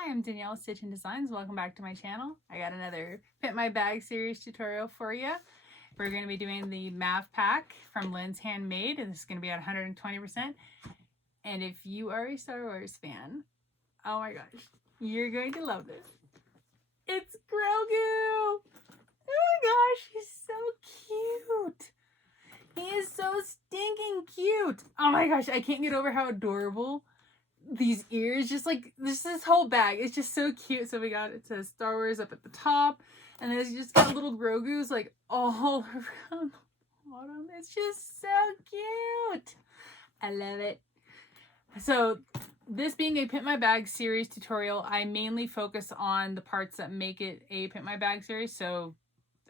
Hi, I'm Danielle, Stitch and Designs. Welcome back to my channel. I got another Fit My Bag series tutorial for you. We're going to be doing the Mav Pack from Lynn's Handmade, and this is going to be at 120%. And if you are a Star Wars fan, oh my gosh, you're going to love this. It's Grogu! Oh my gosh, he's so cute. He is so stinking cute. Oh my gosh, I can't get over how adorable these ears, just like this whole bag. It's just so cute. So we got, it says Star Wars up at the top, and then it's just got little Grogu's like all around the bottom. It's just so cute. I love it. So this being a Pimp My Bag series tutorial, I mainly focus on the parts that make it a Pimp My Bag series. So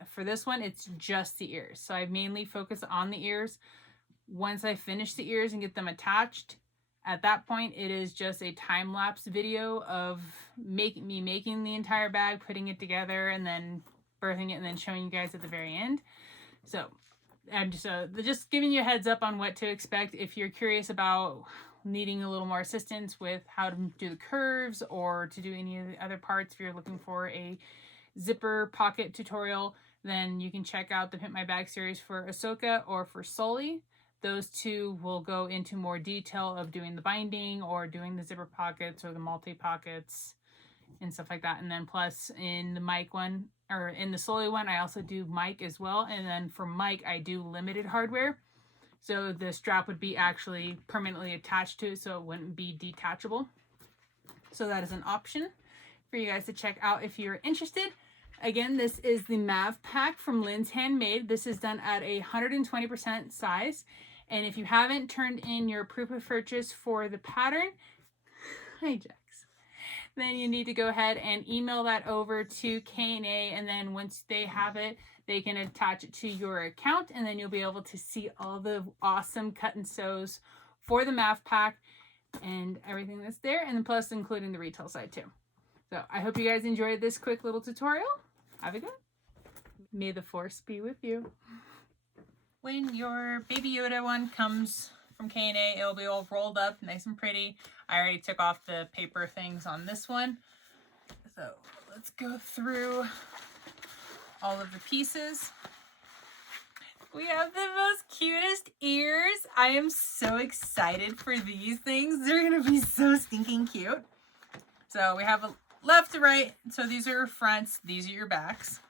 for this one, it's just the ears. So I mainly focus on the ears. Once I finish the ears and get them attached, at that point, it is just a time-lapse video of me making the entire bag, putting it together, and then birthing it, and then showing you guys at the very end. So I'm just giving you a heads up on what to expect. If you're curious about needing a little more assistance with how to do the curves or to do any of the other parts, if you're looking for a zipper pocket tutorial, then you can check out the Pimp My Bag series for Ahsoka or for Sully. Those two will go into more detail of doing the binding or doing the zipper pockets or the multi-pockets and stuff like that. And then plus in the Mike one, or in the Sully one, I also do Mike as well. And then for Mike, I do limited hardware. So the strap would be actually permanently attached to it, so it wouldn't be detachable. So that is an option for you guys to check out if you're interested. Again, this is the Mav Pack from Lynn's Handmade. This is done at 120% size. And if you haven't turned in your proof of purchase for the pattern, hi Jax, then you need to go ahead and email that over to K&A, and then once they have it, they can attach it to your account, and then you'll be able to see all the awesome cut and sews for the Mav Pack and everything that's there, and then plus including the retail side too. So I hope you guys enjoyed this quick little tutorial. Have a good one. May the force be with you. When your Baby Yoda one comes from K&A, it'll be all rolled up nice and pretty. I already took off the paper things on this one. So let's go through all of the pieces. We have the most cutest ears. I am so excited for these things. They're gonna be so stinking cute. So we have a left to right. So these are your fronts, these are your backs.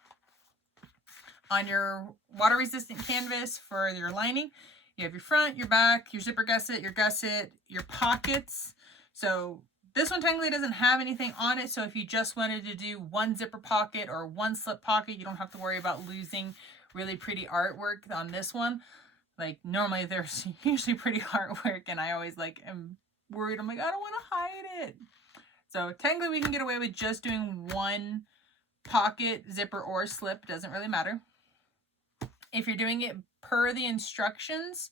On your water resistant canvas for your lining, you have your front, your back, your zipper gusset, your pockets. So this one technically doesn't have anything on it. So if you just wanted to do one zipper pocket or one slip pocket, you don't have to worry about losing really pretty artwork on this one. Like normally there's usually pretty artwork and I always like am worried. I'm like, I don't want to hide it. So technically we can get away with just doing one pocket, zipper, or slip. Doesn't really matter. If you're doing it per the instructions,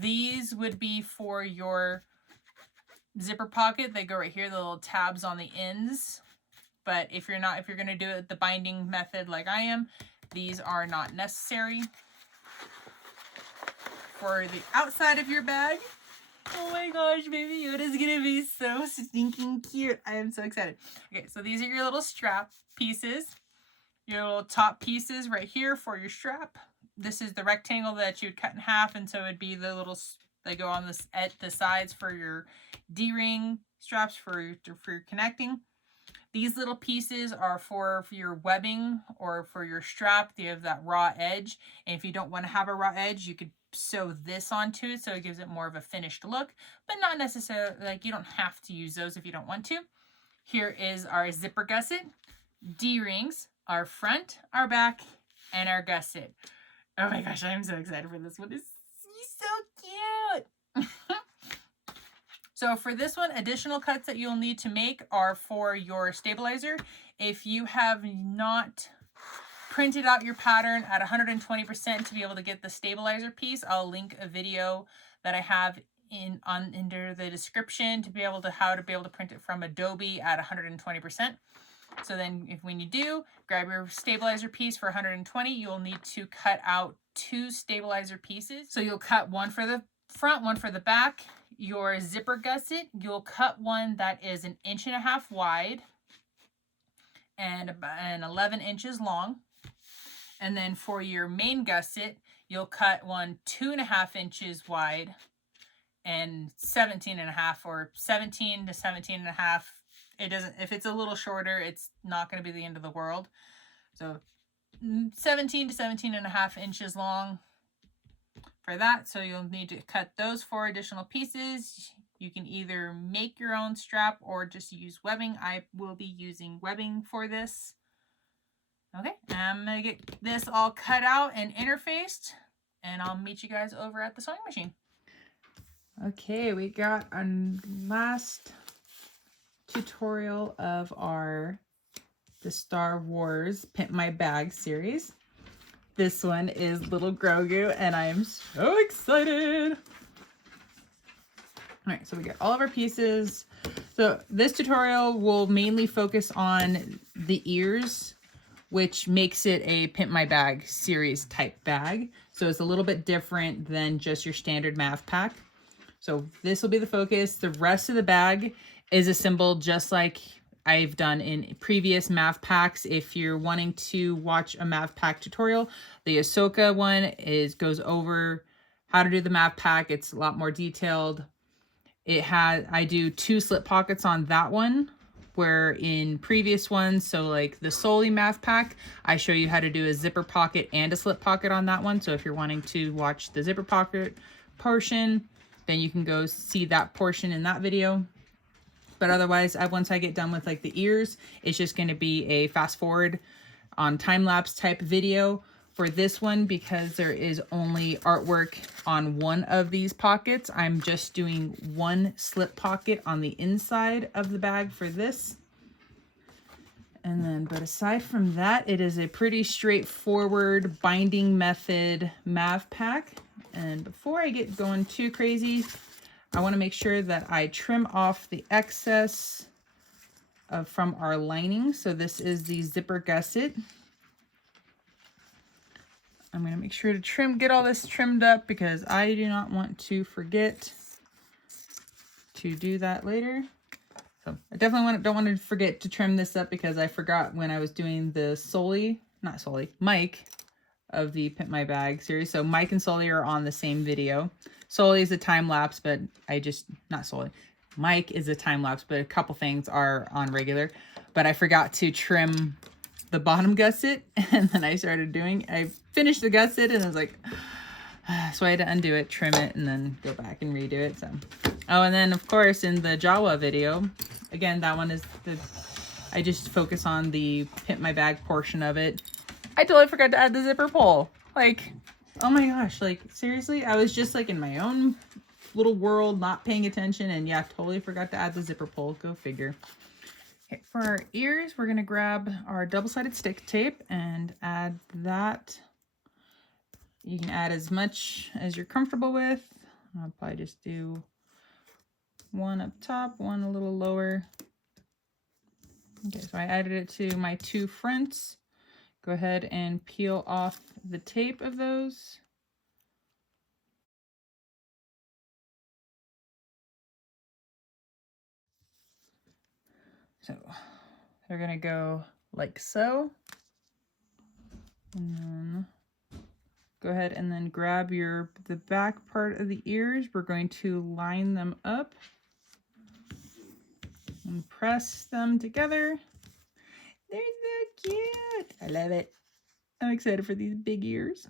these would be for your zipper pocket. They go right here, the little tabs on the ends. But if you're going to do it the binding method like I am, these are not necessary. For the outside of your bag, oh my gosh, Baby Yoda's gonna be so stinking cute. I am so excited. Okay, so these are your little strap pieces. Your little top pieces right here for your strap. This is the rectangle that you would cut in half, and so it'd be the little, they go on this at the sides for your D-ring straps for your connecting. These little pieces are for your webbing or for your strap. You have that raw edge, and if you don't want to have a raw edge, you could sew this onto it so it gives it more of a finished look, but not necessarily, like you don't have to use those if you don't want to. Here is our zipper gusset, D-rings, our front, our back, and our gusset. Oh my gosh, I'm so excited for this one. It's so cute. So for this one, additional cuts that you'll need to make are for your stabilizer. If you have not printed out your pattern at 120% to be able to get the stabilizer piece, I'll link a video that I have under the description to be able to how to print it from Adobe at 120%. So then when you do, grab your stabilizer piece for 120, you'll need to cut out 2 stabilizer pieces. So you'll cut one for the front, one for the back. your zipper gusset, you'll cut one that is 1.5 inches wide and 11 inches long. And then for your main gusset, you'll cut one 2.5 inches wide and 17.5 or 17 to 17.5. It doesn't, if it's a little shorter, it's not going to be the end of the world. So 17 to 17.5 inches long for that. So you'll need to cut those 4 additional pieces. You can either make your own strap or just use webbing. I will be using webbing for this. Okay, I'm gonna get this all cut out and interfaced, and I'll meet you guys over at the sewing machine. Okay, we got our last tutorial of the Star Wars Pimp My Bag series. This one is little Grogu, and I am so excited. All right, so we got all of our pieces. So this tutorial will mainly focus on the ears, which makes it a Pimp My Bag series type bag. So it's a little bit different than just your standard Mav Pack. So this will be the focus. The rest of the bag is assembled just like I've done in previous Mav Packs. If you're wanting to watch a Mav Pack tutorial, the Ahsoka one goes over how to do the Mav Pack. It's a lot more detailed. I do 2 slip pockets on that one, where in previous ones, so like the Solely Mav Pack, I show you how to do a zipper pocket and a slip pocket on that one. So if you're wanting to watch the zipper pocket portion, then you can go see that portion in that video. But otherwise, once I get done with like the ears, it's just going to be a fast forward on time-lapse type video for this one, because there is only artwork on one of these pockets. I'm just doing 1 slip pocket on the inside of the bag for this. And then, but aside from that, it is a pretty straightforward binding method Mav Pack. And before I get going too crazy, I want to make sure that I trim off the excess from our lining. So this is the zipper gusset. I'm going to make sure to get all this trimmed up, because I do not want to forget to do that later. So I definitely don't want to forget to trim this up, because I forgot when I was doing the Mike of the Pimp My Bag series. So Mike and Sully are on the same video. Sully is a time lapse, but Mike is a time lapse, but a couple things are on regular. But I forgot to trim the bottom gusset, and then I finished the gusset, and I was like, so I had to undo it, trim it, and then go back and redo it. So, oh, and then of course in the Jawa video, again, that one is I just focus on the Pimp My Bag portion of it. I totally forgot to add the zipper pull. Like, oh my gosh, like seriously, I was just like in my own little world, not paying attention, and yeah, totally forgot to add the zipper pull. Go figure. Okay, for our ears, we're gonna grab our double-sided stick tape and add that. You can add as much as you're comfortable with. I'll probably just do 1 up top, 1 a little lower. Okay, so I added it to my 2 fronts. Go ahead and peel off the tape of those. So they're gonna go like so. And then go ahead and then grab the back part of the ears. We're going to line them up and press them together. They're so cute. I love it. I'm excited for these big ears.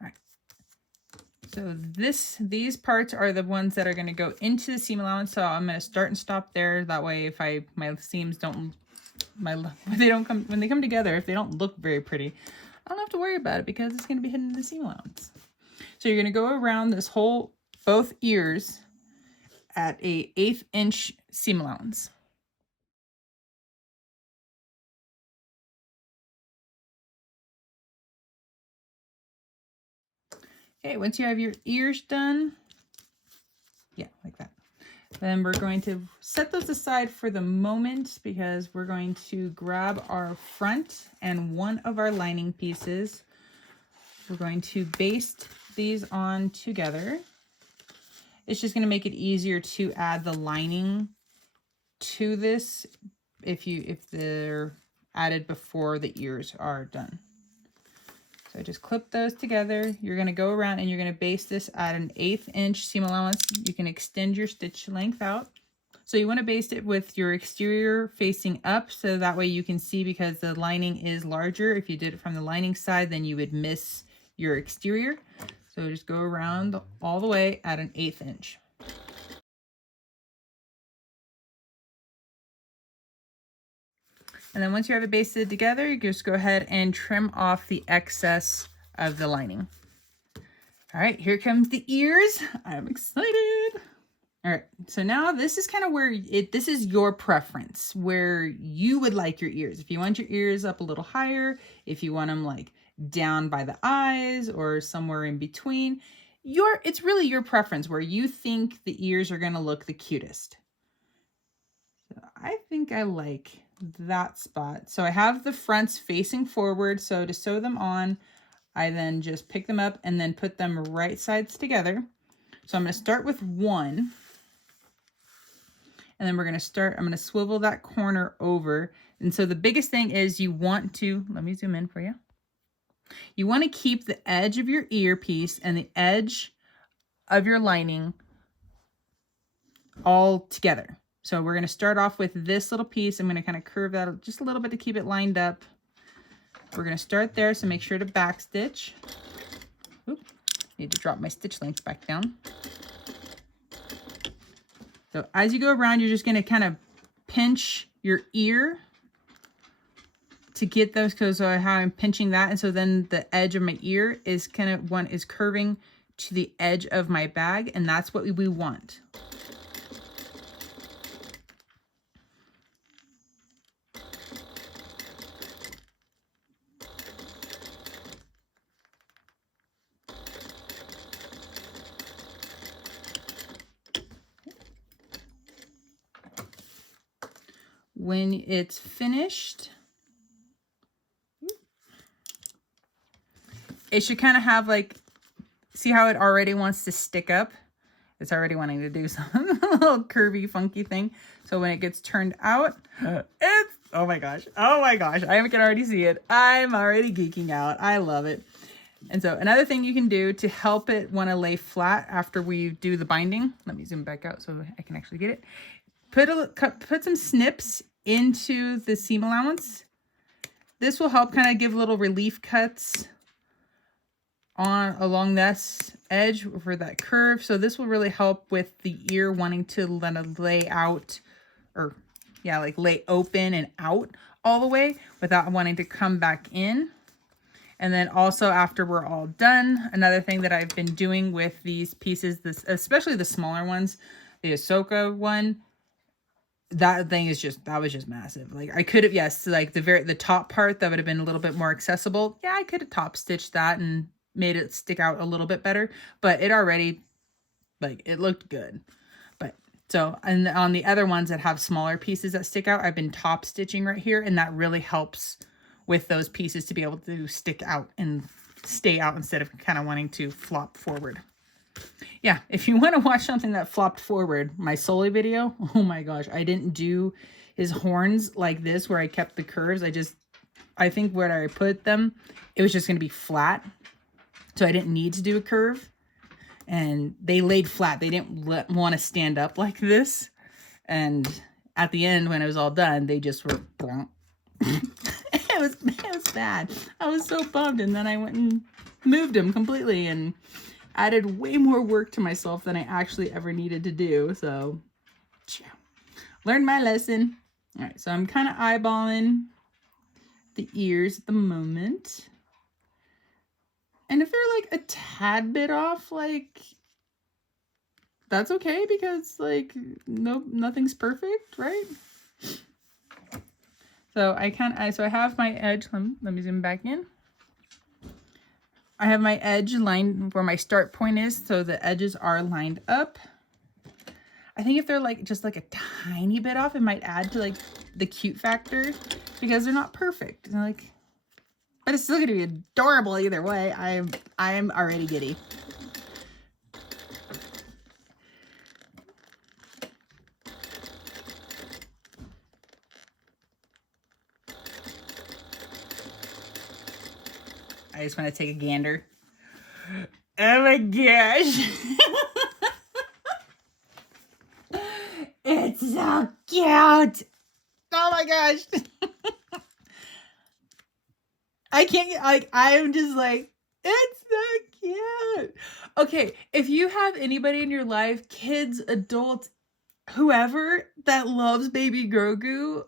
All right. So these parts are the ones that are going to go into the seam allowance. So I'm going to start and stop there. That way, if my seams don't when they come together, if they don't look very pretty, I don't have to worry about it, because it's going to be hidden in the seam allowance. So you're going to go around both ears at a 1/8 inch seam allowance. Okay, once you have your ears done, yeah, like that. Then we're going to set those aside for the moment, because we're going to grab our front and 1 of our lining pieces. we're going to baste these on together. It's just going to make it easier to add the lining to this if they're added before the ears are done. So I just clip those together. You're going to go around and you're going to baste this at an 1/8 inch seam allowance. You can extend your stitch length out. So you want to baste it with your exterior facing up, so that way you can see, because the lining is larger. If you did it from the lining side, then you would miss your exterior. So just go around all the way at an 1/8 inch. And then once you have it basted together, you just go ahead and trim off the excess of the lining. All right, here comes the ears. I'm excited. All right, so now this is kind of where this is your preference, where you would like your ears. If you want your ears up a little higher, if you want them like down by the eyes or somewhere in between, it's really your preference where you think the ears are going to look the cutest. So I think I like that spot. So I have the fronts facing forward. So to sew them on, I then just pick them up and then put them right sides together. So I'm going to start with one. And then I'm going to swivel that corner over. And so the biggest thing is you want to, let me zoom in for you. You want to keep the edge of your earpiece and the edge of your lining all together. So we're going to start off with this little piece. I'm going to kind of curve that just a little bit to keep it lined up. We're going to start there, so make sure to back stitch. Oop, need to drop my stitch length back down. So as you go around, you're just going to kind of pinch your ear to get those, because how I'm pinching that. And so then the edge of my ear is is curving to the edge of my bag, and that's what we want. When it's finished, it should kind of have like, see how it already wants to stick up? It's already wanting to do some little curvy, funky thing. So when it gets turned out, it's, oh my gosh, I can already see it. I'm already geeking out. I love it. And so another thing you can do to help it want to lay flat after we do the binding, let me zoom back out so I can actually get it. Put some snips into the seam allowance. This will help kind of give little relief cuts along this edge for that curve. So this will really help with the ear wanting to lay out, or yeah, like lay open and out all the way without wanting to come back in. And then also after we're all done, another thing that I've been doing with these pieces, especially the smaller ones, the Ahsoka one, that was just massive. Like I could have, yes, like the top part that would have been a little bit more accessible. Yeah, I could have top stitched that and made it stick out a little bit better, but it already, like, it looked good. But so, and on the other ones that have smaller pieces that stick out, I've been top stitching right here, and that really helps with those pieces to be able to stick out and stay out instead of kind of wanting to flop forward. Yeah, if you want to watch something that flopped forward, my Sully video, oh my gosh, I didn't do his horns like this where I kept the curves. I think where I put them, it was just going to be flat. So I didn't need to do a curve. And they laid flat. They didn't want to stand up like this. And at the end, when it was all done, they just were blank. It was bad. I was so bummed. And then I went and moved them completely and added way more work to myself than I actually ever needed to do. So, learned my lesson. All right, so I'm kind of eyeballing the ears at the moment. And if they're like a tad bit off, like, that's okay, because like nothing's perfect, right? So I have my edge. Let me zoom back in. I have my edge lined where my start point is, so the edges are lined up. I think if they're like just like a tiny bit off, it might add to like the cute factor, because they're not perfect. They're like, But it's still gonna be adorable either way. I am already giddy. I just want to take a gander. Oh my gosh. It's so cute. Oh my gosh. I can't, like, I'm just like, it's so cute. Okay, if you have anybody in your life, kids, adults, whoever that loves Baby Grogu,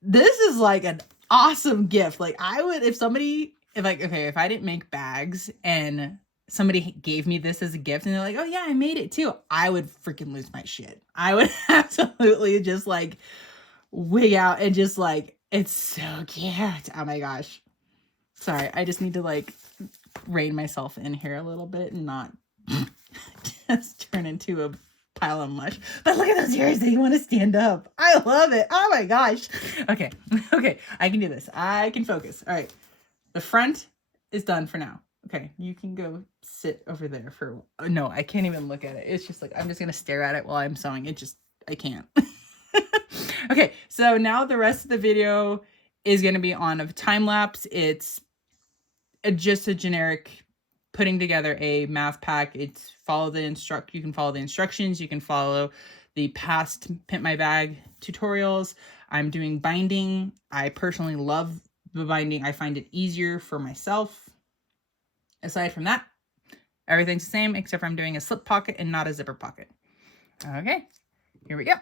this is like an awesome gift. Like, I would, if somebody, if like, okay, if I didn't make bags and somebody gave me this as a gift and they're like, oh yeah, I made it too, I would freaking lose my shit. I would absolutely just like wig out and just like, it's so cute. Oh my gosh. Sorry, I just need to like rein myself in here a little bit and not just turn into a pile of mush. But look at those ears, they want to stand up. I love it. Oh my gosh. Okay, okay, I can do this. I can focus. All right, the front is done for now. Okay, you can go sit over there for, no, I can't even look at it. It's just like, I'm just gonna stare at it while I'm sewing. It just, I can't. Okay, so now the rest of the video is gonna be on a time lapse. It's just a generic putting together a Mav Pack. It's you can follow the instructions, you can follow the past Pimp My Bag tutorials. I'm doing binding. I personally love the binding. I find it easier for myself. Aside from that, everything's the same except for I'm doing a slip pocket and not a zipper pocket. Okay, here we go.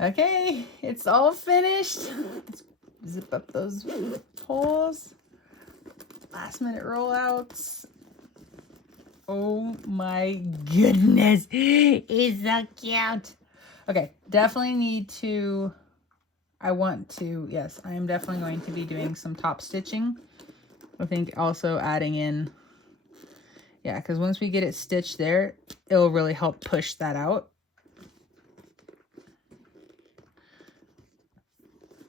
Okay, it's all finished. Let's zip up those holes. Last minute rollouts. Oh my goodness. It's so cute. Okay, definitely need to, yes, I am definitely going to be doing some top stitching. I think also adding in, yeah, because once we get it stitched there, it'll really help push that out.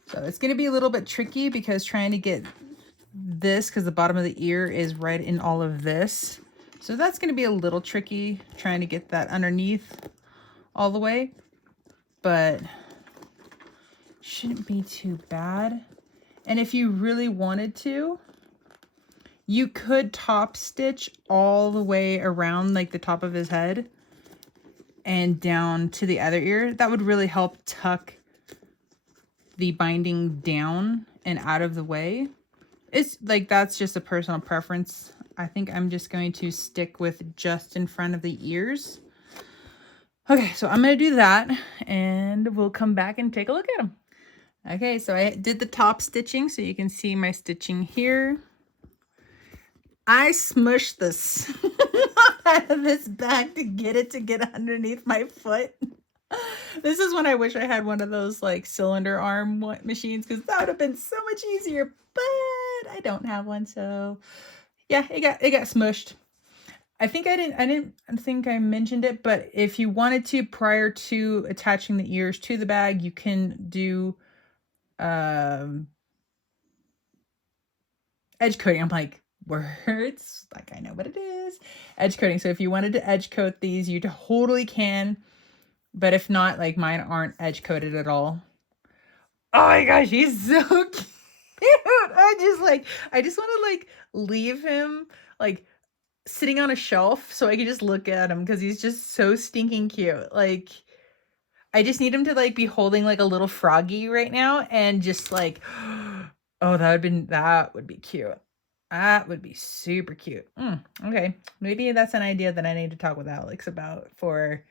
So it's going to be a little bit tricky because trying to get this, because the bottom of the ear is right in all of this. So that's going to be a little tricky trying to get that underneath all the way, but shouldn't be too bad. And if you really wanted to, you could top stitch all the way around like the top of his head and down to the other ear. That would really help tuck the binding down and out of the way. It's like, that's just a personal preference. I think I'm just going to stick with just in front of the ears. Okay, so I'm going to do that and we'll come back and take a look at them. Okay, so I did the top stitching, so you can see my stitching here. I smushed this out of this bag to get underneath my foot. This is when I wish I had one of those like cylinder arm machines, because that would have been so much easier, but I don't have one. So yeah, it got smushed. I think I didn't think I mentioned it, but if you wanted to, prior to attaching the ears to the bag, you can do edge coating. I'm like, words, like I know what it is. Edge coating. So if you wanted to edge coat these, you totally can. But if not, like mine aren't edge coated at all. Oh my gosh, he's so cute. I just want to like leave him like sitting on a shelf so I can just look at him, because he's just so stinking cute. Like, I just need him to like be holding like a little froggy right now and just like, oh, that would be cute. That would be super cute. Okay, maybe that's an idea that I need to talk with Alex about for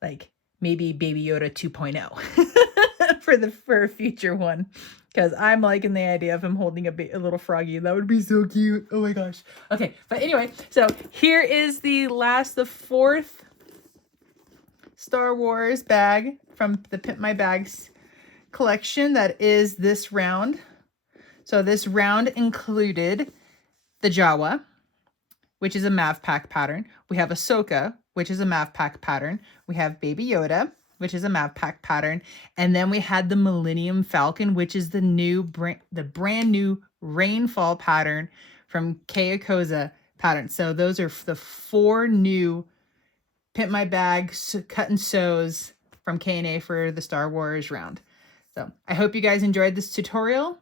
like maybe Baby Yoda 2.0 for a future one, because I'm liking the idea of him holding a little froggy. That would be so cute. Oh my gosh. Okay, but anyway, so here is the fourth Star Wars bag from the Pimp My Bags collection. That is this round. So this round included the Jawa, which is a Mav Pack pattern. We have Ahsoka, which is a Mav Pack pattern. We have Baby Yoda, which is a Mav Pack pattern. And then we had the Millennium Falcon, which is the brand new Rainfall pattern from K&A pattern. So those are the 4 new Pimp My Bag cut and sews from K&A for the Star Wars round. So I hope you guys enjoyed this tutorial,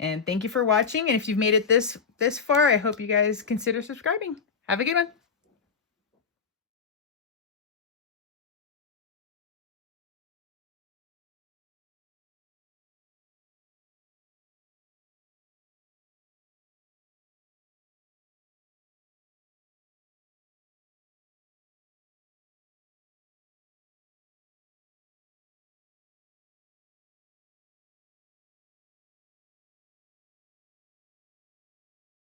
and thank you for watching. And if you've made it this far, I hope you guys consider subscribing. Have a good one.